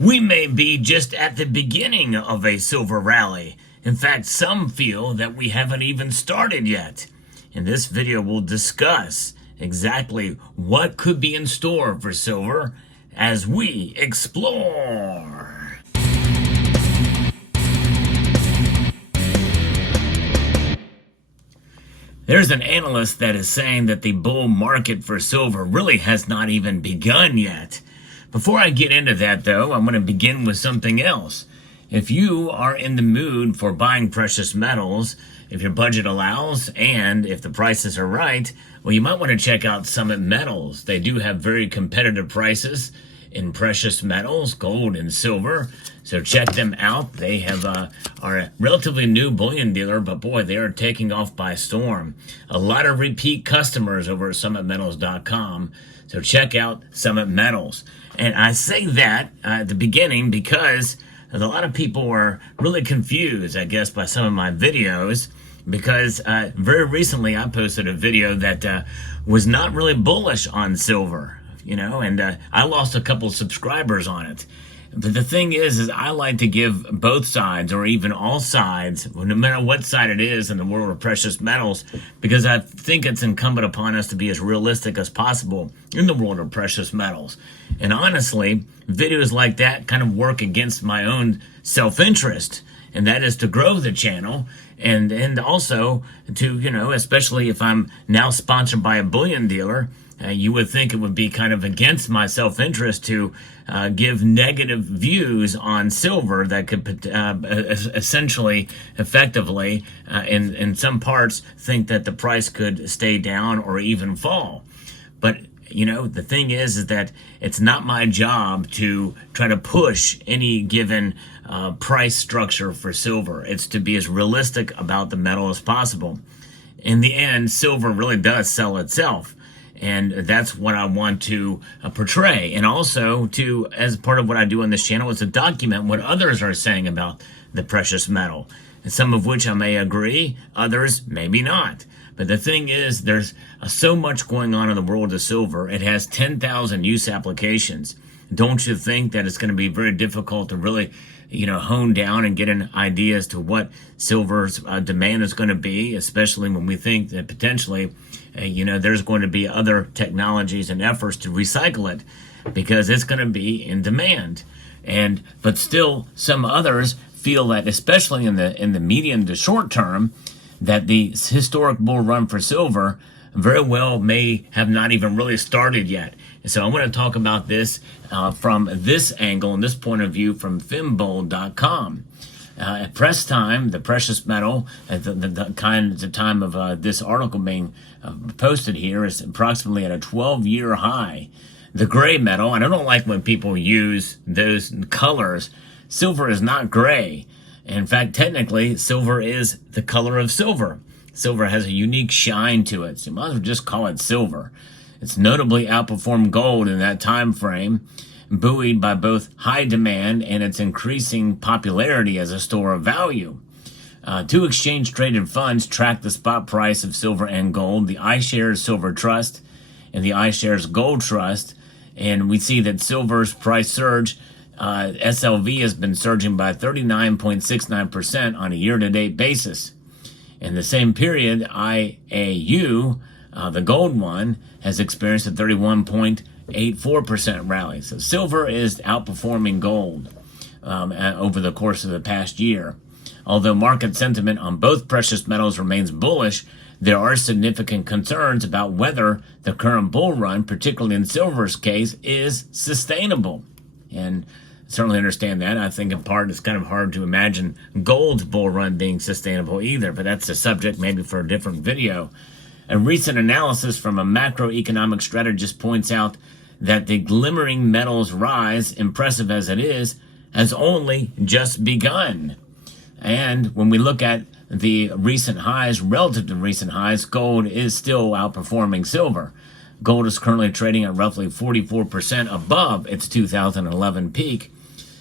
We may be just at the beginning of a silver rally. In fact, some feel that we haven't even started yet. In this video, we'll discuss exactly what could be in store for silver as we explore. There's an analyst that is saying that the bull market for silver really has not even begun yet. Before I get into that, though, I'm going to begin with something else. If you are in the mood for buying precious metals, if your budget allows, and if the prices are right, well, you might want to check out Summit Metals. They do have very competitive prices in precious metals, gold and silver. So check them out. They are a relatively new bullion dealer, but boy, they are taking off by storm. A lot of repeat customers over at summitmetals.com. So check out Summit Metals. And I say that at the beginning because a lot of people are really confused, I guess, by some of my videos, because very recently I posted a video that was not really bullish on silver, and I lost a couple subscribers on it. But the thing is I like to give both sides, or even all sides, no matter what side it is in the world of precious metals, because I think it's incumbent upon us to be as realistic as possible in the world of precious metals. And honestly, videos like that kind of work against my own self-interest, and that is to grow the channel and also to, especially if I'm now sponsored by a bullion dealer, you would think it would be kind of against my self-interest to give negative views on silver that could essentially, effectively, in some parts, think that the price could stay down or even fall. But the thing is that it's not my job to try to push any given price structure for silver. It's to be as realistic about the metal as possible. In the end, silver really does sell itself. And that's what I want to portray. And also as part of what I do on this channel, is to document what others are saying about the precious metal. And some of which I may agree, others maybe not. But the thing is, there's so much going on in the world of silver. It has 10,000 use applications. Don't you think that it's going to be very difficult to really, hone down and get an idea as to what silver's demand is going to be, especially when we think that potentially, there's going to be other technologies and efforts to recycle it because it's going to be in demand. But still, some others feel that, especially in the medium to short term, that the historic bull run for silver very well may have not even really started yet. And so I want to talk about this from this angle and this point of view from finbold.com. At press time, the precious metal, at the time of this article being posted here, is approximately at a 12-year high. The gray metal, and I don't like when people use those colors, silver is not gray. In fact, technically, silver is the color of silver. Silver has a unique shine to it, so you might as well just call it silver. It's notably outperformed gold in that time frame, buoyed by both high demand and its increasing popularity as a store of value. Two exchange-traded funds track the spot price of silver and gold, the iShares Silver Trust and the iShares Gold Trust, and we see that silver's price surge, SLV, has been surging by 39.69% on a year-to-date basis. In the same period, IAU, the gold one, has experienced a 31.84% rally. So silver is outperforming gold over the course of the past year. Although market sentiment on both precious metals remains bullish, there are significant concerns about whether the current bull run, particularly in silver's case, is sustainable. And certainly understand that. I think in part it's kind of hard to imagine gold's bull run being sustainable either, but that's a subject maybe for a different video. A recent analysis from a macroeconomic strategist points out that the glimmering metals rise, impressive as it is, has only just begun. And when we look at the recent highs, relative to recent highs, gold is still outperforming silver. Gold is currently trading at roughly 44% above its 2011 peak.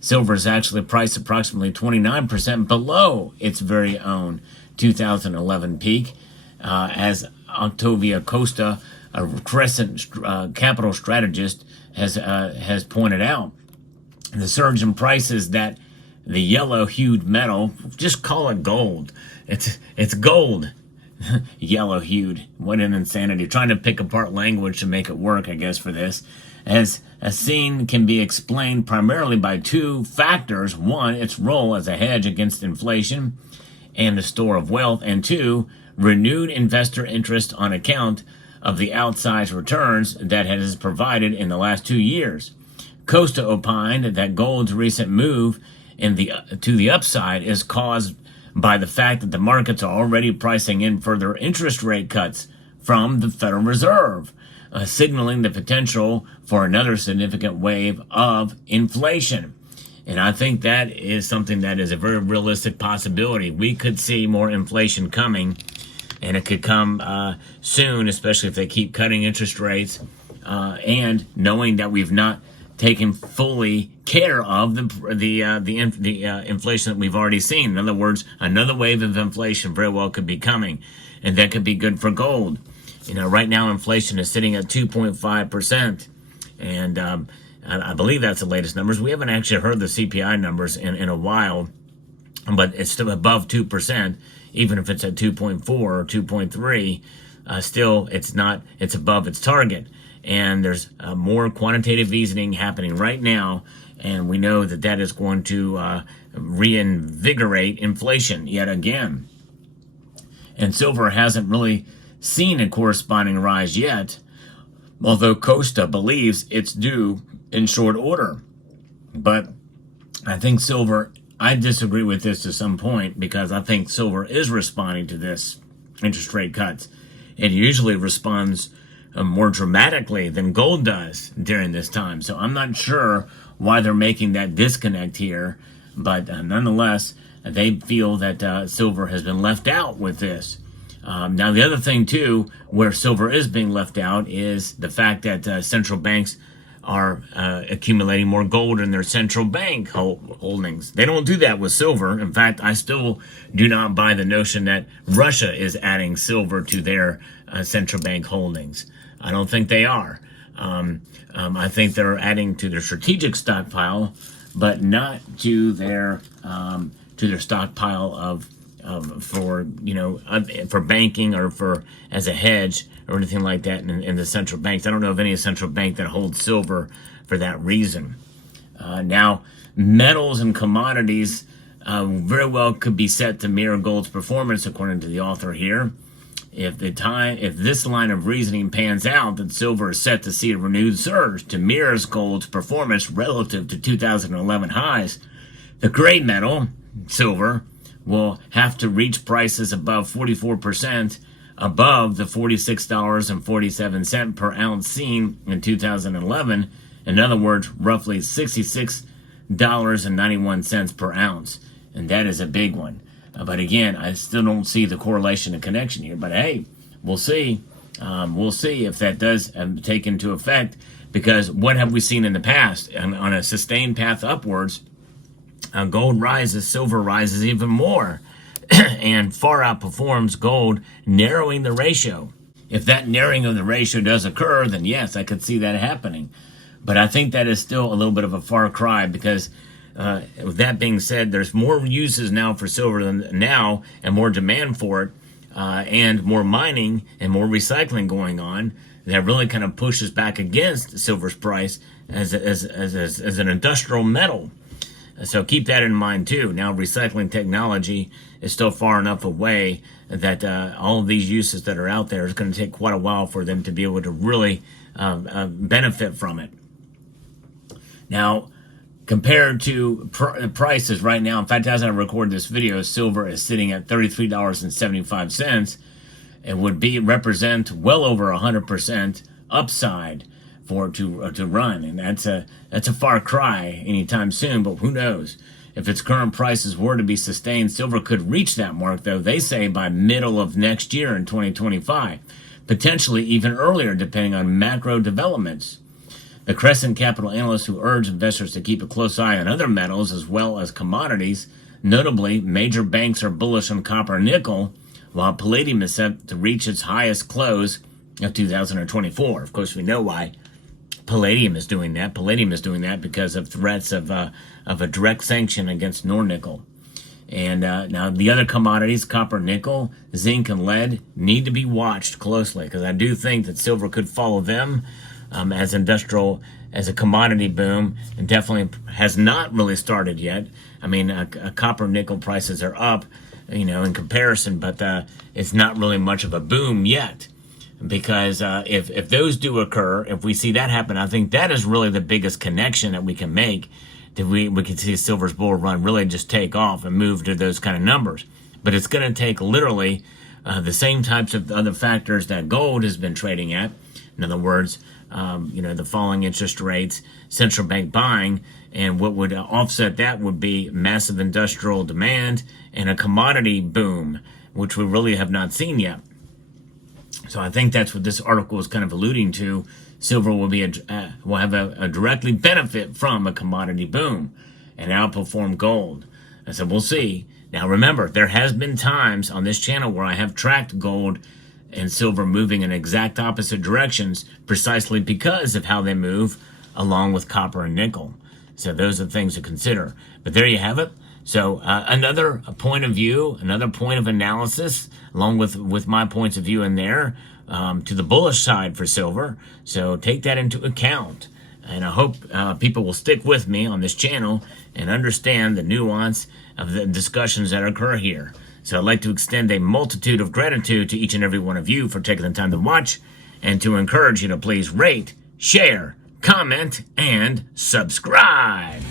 Silver is actually priced approximately 29% below its very own 2011 peak, as Octavia Costa, a Crescent capital strategist, has pointed out. the surge in prices that the yellow-hued metal, just call it gold. It's gold. Yellow-hued. What an insanity. Trying to pick apart language to make it work, I guess, for this. As seen can be explained primarily by two factors. One, its role as a hedge against inflation and a store of wealth. And two, renewed investor interest on account of the outsized returns that it has provided in the last 2 years. Costa opined that gold's recent move to the upside is caused by the fact that the markets are already pricing in further interest rate cuts from the Federal Reserve, signaling the potential for another significant wave of inflation. And I think that is something that is a very realistic possibility. We could see more inflation coming, and it could come soon, especially if they keep cutting interest rates, and knowing that we've not taken fully care of the inflation that we've already seen. In other words, another wave of inflation very well could be coming, and that could be good for gold. You know, right now inflation is sitting at 2.5%, and I believe that's the latest numbers. We haven't actually heard the CPI numbers in a while, but it's still above 2%, even if it's at 2.4 or 2.3. Still, it's above its target. And there's more quantitative easing happening right now, and we know that that is going to reinvigorate inflation yet again. And silver hasn't really seen a corresponding rise yet, although Costa believes it's due in short order. But I think silver, I disagree with this to some point, because I think silver is responding to this interest rate cuts. It usually responds more dramatically than gold does during this time. So I'm not sure why they're making that disconnect here, but nonetheless, they feel that silver has been left out with this. Now, the other thing, too, where silver is being left out is the fact that central banks are accumulating more gold in their central bank holdings. They don't do that with silver. In fact, I still do not buy the notion that Russia is adding silver to their central bank holdings. I don't think they are. I think they're adding to their strategic stockpile, but not to their stockpile for banking or for as a hedge or anything like that in the central banks. I don't know of any central bank that holds silver for that reason. Now, metals and commodities very well could be set to mirror gold's performance, according to the author here. If this line of reasoning pans out, that silver is set to see a renewed surge to mirror gold's performance relative to 2011 highs, the gray metal, silver, will have to reach prices above 44% above the $46.47 per ounce seen in 2011. In other words, roughly $66.91 per ounce. And that is a big one. But again, I still don't see the correlation and connection here. But hey, we'll see. We'll see if that does take into effect. Because what have we seen in the past? On a sustained path upwards, gold rises, silver rises even more. And far outperforms gold, narrowing the ratio. If that narrowing of the ratio does occur, then yes, I could see that happening. But I think that is still a little bit of a far cry, because with that being said, there's more uses now for silver than now, and more demand for it, and more mining and more recycling going on. That really kind of pushes back against silver's price as an industrial metal. So keep that in mind too. Now, recycling technology is still far enough away that all of these uses that are out there is going to take quite a while for them to be able to really benefit from it. Now, compared to prices right now, in fact, as I record this video, silver is sitting at $33.75. It would represent well over 100% upside for it to run, and that's a far cry anytime soon. But who knows? If its current prices were to be sustained, silver could reach that mark, though, they say, by middle of next year in 2025, potentially even earlier, depending on macro developments. The Crescent Capital analysts who urge investors to keep a close eye on other metals as well as commodities. Notably, major banks are bullish on copper and nickel, while palladium is set to reach its highest close of 2024. Of course, we know why. Palladium is doing that. Palladium is doing that because of threats of a direct sanction against Nornickel. And now the other commodities, copper, nickel, zinc, and lead, need to be watched closely because I do think that silver could follow them as a commodity boom, and definitely has not really started yet. I mean, copper, nickel prices are up, in comparison, but it's not really much of a boom yet. Because if those do occur, if we see that happen, I think that is really the biggest connection that we can make. That we can see silver's bull run really just take off and move to those kind of numbers. But it's going to take literally the same types of other factors that gold has been trading at. In other words, the falling interest rates, central bank buying, and what would offset that would be massive industrial demand and a commodity boom, which we really have not seen yet. So I think that's what this article is kind of alluding to. Silver will have a directly benefit from a commodity boom and outperform gold. I said, we'll see. Now remember, there has been times on this channel where I have tracked gold and silver moving in exact opposite directions precisely because of how they move along with copper and nickel. So those are things to consider. But there you have it. So another point of view, another point of analysis, along with my points of view in there, to the bullish side for silver. So take that into account. And I hope people will stick with me on this channel and understand the nuance of the discussions that occur here. So I'd like to extend a multitude of gratitude to each and every one of you for taking the time to watch, and to encourage you to please rate, share, comment, and subscribe.